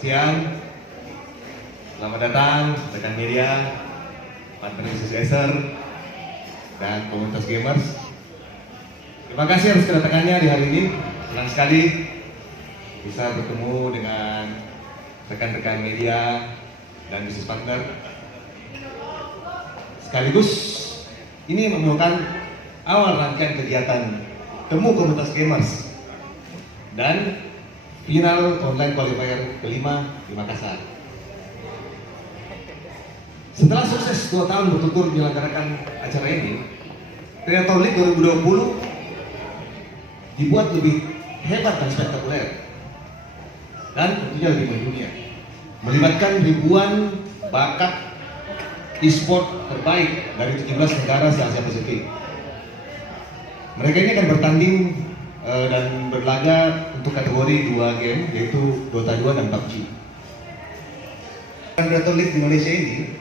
siang. Selamat datang rekan media, partner bisnis Acer, dan komunitas gamers. Terima kasih atas kedatangannya di hari ini. Senang sekali bisa bertemu dengan rekan-rekan media dan bisnis partner. Sekaligus ini merupakan awal rangkaian kegiatan Temu Komunitas Gamers dan final online qualifier kelima di Makassar. Setelah sukses 2 tahun bertutur menyelenggarakan acara ini, Predator League 2020 dibuat lebih hebat dan spektakuler dan tentunya lebih mendunia, melibatkan ribuan bakat e-sport terbaik dari 17 negara se-Asia Pasifik. Mereka ini akan bertanding dan berlaga untuk kategori 2 game, yaitu Dota 2 dan PUBG. Predator League di Indonesia ini,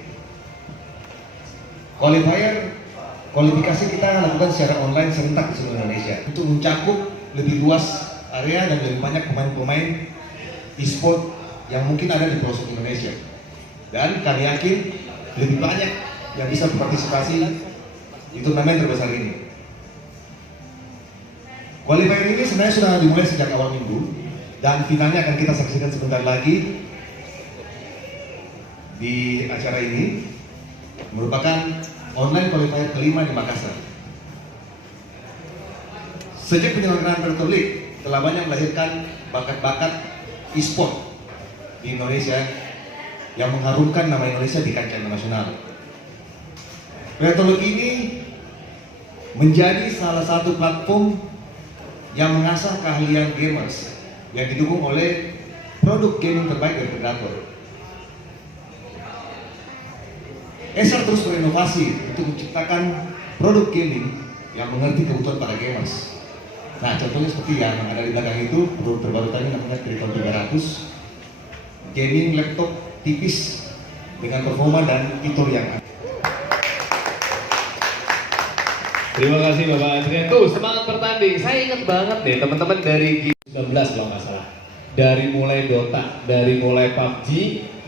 kualifikasi kita lakukan secara online serentak di seluruh Indonesia untuk mencakup lebih luas area dan lebih banyak pemain-pemain e-sport yang mungkin ada di pelosok Indonesia. Dan kami yakin lebih banyak yang bisa berpartisipasi di turnamen terbesar ini. Qualifier ini sebenarnya sudah dimulai sejak awal minggu dan finalnya akan kita saksikan sebentar lagi di acara ini, merupakan online qualifier kelima di Makassar. Sejak penyelenggaraan Predator League telah banyak melahirkan bakat-bakat e-sport di Indonesia yang mengharumkan nama Indonesia di kancah internasional. Predator League ini menjadi salah satu platform yang mengasah keahlian gamers yang didukung oleh produk gaming terbaik dari Predator. Acer terus berinovasi untuk menciptakan produk gaming yang mengerti kebutuhan para gamers. Nah, contohnya seperti yang ada di belakang itu, produk terbaru tadi namanya Triton 300, gaming laptop tipis dengan performa dan fitur yang ada. Terima kasih Bapak Adrian. Tuh, semangat bertanding. Saya ingat banget deh teman-teman dari G19 kalau nggak salah. Dari mulai Dota, dari mulai PUBG,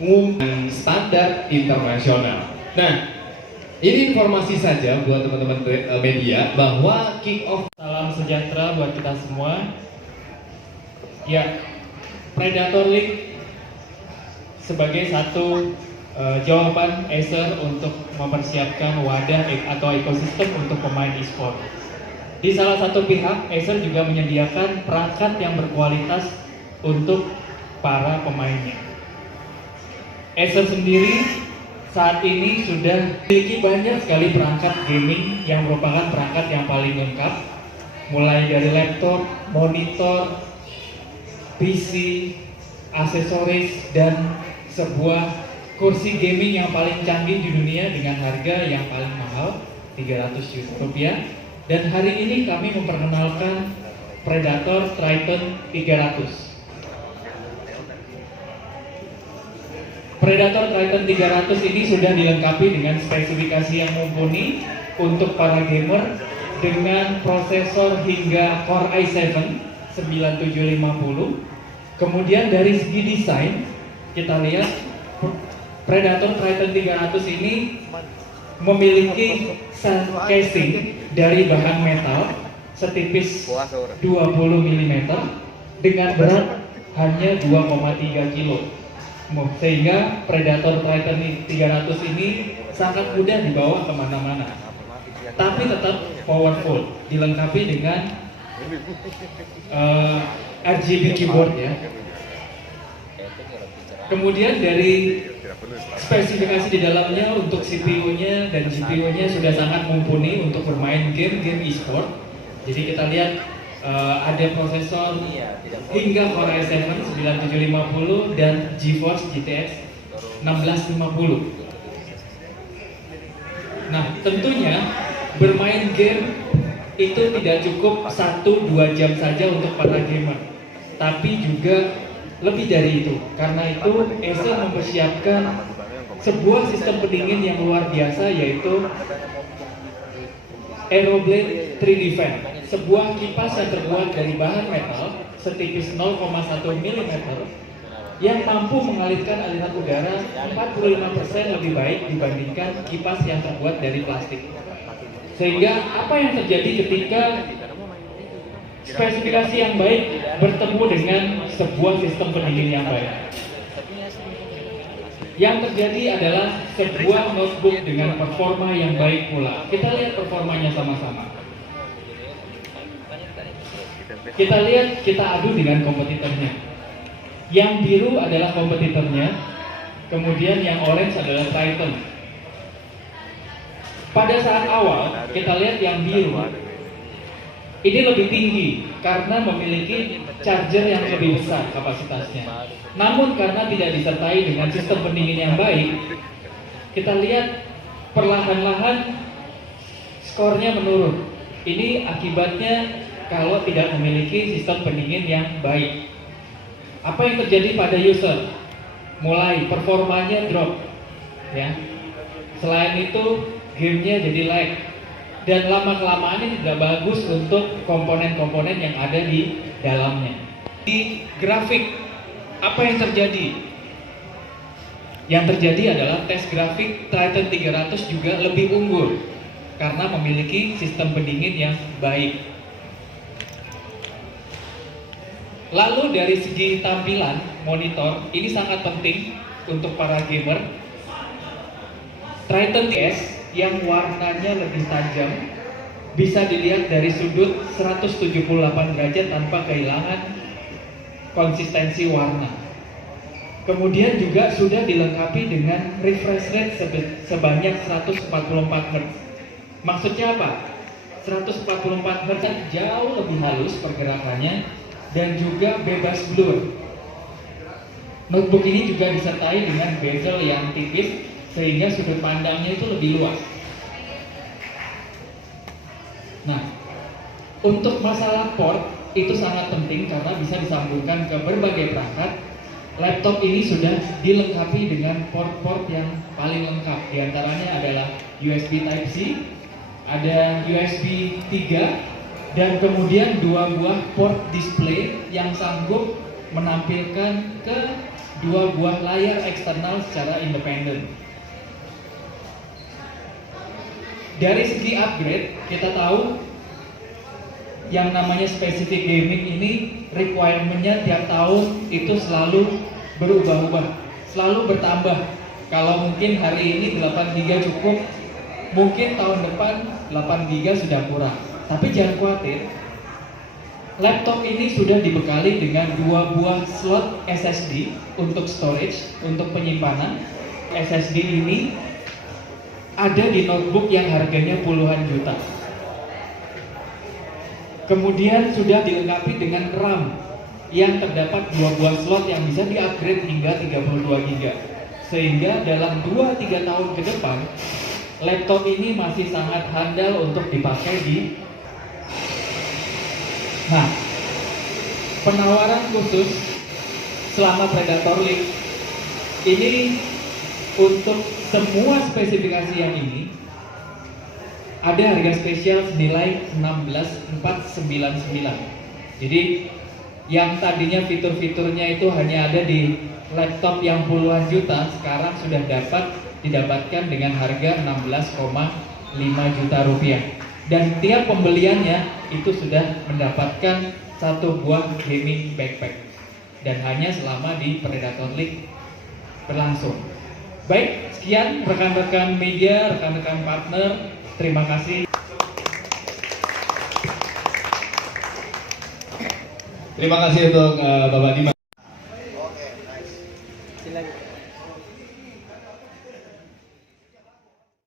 ngumumkan standar internasional. Nah, ini informasi saja buat teman-teman media bahwa kick off. Salam sejahtera buat kita semua. Ya, Predator League sebagai satu jawaban Acer untuk mempersiapkan wadah atau ekosistem untuk pemain e-sport. Di salah satu pihak, Acer juga menyediakan perangkat yang berkualitas untuk para pemainnya. Acer sendiri saat ini sudah memiliki banyak sekali perangkat gaming yang merupakan perangkat yang paling lengkap, mulai dari laptop, monitor, PC, aksesoris, dan sebuah kursi gaming yang paling canggih di dunia dengan harga yang paling mahal, 300 juta rupiah. Dan hari ini kami memperkenalkan Predator Triton 300. Predator Triton 300 ini sudah dilengkapi dengan spesifikasi yang mumpuni untuk para gamer dengan prosesor hingga Core i7 9750. Kemudian dari segi desain, kita lihat Predator Triton 300 ini memiliki casing dari bahan metal setipis 20 mm dengan berat hanya 2,3 kg. Sehingga Predator Triton 300 ini sangat mudah dibawa kemana-mana, tapi tetap powerful, dilengkapi dengan RGB keyboard ya. Kemudian dari spesifikasi di dalamnya untuk CPU-nya dan GPU-nya sudah sangat mumpuni untuk bermain game e-sport. Jadi kita lihat ada prosesor hingga Core i7 9750 dan GeForce GTX 1650. Nah, tentunya bermain game itu tidak cukup 1-2 jam saja untuk para gamer, tapi juga lebih dari itu. Karena itu Acer mempersiapkan sebuah sistem pendingin yang luar biasa, yaitu Aeroblade 3D Fan, sebuah kipas yang terbuat dari bahan metal setipis 0,1 mm yang mampu mengalirkan aliran udara 45% lebih baik dibandingkan kipas yang terbuat dari plastik. Sehingga apa yang terjadi ketika spesifikasi yang baik bertemu dengan sebuah sistem pendingin yang baik? Yang terjadi adalah sebuah notebook dengan performa yang baik pula. Kita lihat performanya sama-sama. Kita lihat, kita adu dengan kompetitornya. Yang biru adalah kompetitornya, kemudian yang orange adalah Triton. Pada saat awal, kita lihat yang biru ini lebih tinggi karena memiliki charger yang lebih besar kapasitasnya. Namun karena tidak disertai dengan sistem pendingin yang baik, kita lihat perlahan-lahan skornya menurun. Ini akibatnya kalau tidak memiliki sistem pendingin yang baik. Apa yang terjadi pada user? Mulai performanya drop, ya. Selain itu, gamenya jadi lag, dan lama-kelamaan ini tidak bagus untuk komponen-komponen yang ada di dalamnya. Di grafik, apa yang terjadi? Yang terjadi adalah tes grafik Triton 300 juga lebih unggul karena memiliki sistem pendingin yang baik. Lalu dari segi tampilan monitor, ini sangat penting untuk para gamer. Triton TS yang warnanya lebih tajam bisa dilihat dari sudut 178 derajat tanpa kehilangan konsistensi warna. Kemudian juga sudah dilengkapi dengan refresh rate sebanyak 144 Hz. Maksudnya apa? 144 Hz jauh lebih halus pergerakannya dan juga bebas blur. Notebook ini juga disertai dengan bezel yang tipis sehingga sudut pandangnya itu lebih luas. Nah, untuk masalah port itu sangat penting karena bisa disambungkan ke berbagai perangkat. Laptop ini sudah dilengkapi dengan port-port yang paling lengkap. Di antaranya adalah USB Type-C, ada USB 3, dan kemudian 2 buah port display yang sanggup menampilkan ke 2 buah layar eksternal secara independen. Dari segi upgrade, kita tahu yang namanya specific gaming ini requirement-nya tiap tahun itu selalu berubah-ubah, selalu bertambah. Kalau mungkin hari ini 8 GB cukup, mungkin tahun depan 8 GB sudah kurang. Tapi jangan khawatir, laptop ini sudah dibekali dengan 2 buah slot SSD untuk storage, untuk penyimpanan. SSD ini ada di notebook yang harganya puluhan juta. Kemudian sudah dilengkapi dengan RAM yang terdapat 2 buah slot yang bisa di-upgrade hingga 32 GB. Sehingga dalam 2-3 tahun ke depan, laptop ini masih sangat handal untuk dipakai di. Nah, penawaran khusus selama Predator League ini untuk semua spesifikasi yang ini ada harga spesial senilai 16.499. Jadi yang tadinya fitur-fiturnya itu hanya ada di laptop yang puluhan juta, sekarang sudah didapatkan dengan harga 16,5 juta rupiah. Dan tiap pembeliannya itu sudah mendapatkan 1 buah gaming backpack, dan hanya selama di Predator League berlangsung. Baik, sekian rekan-rekan media, rekan-rekan partner, terima kasih. Terima kasih untuk Bapak Dimas.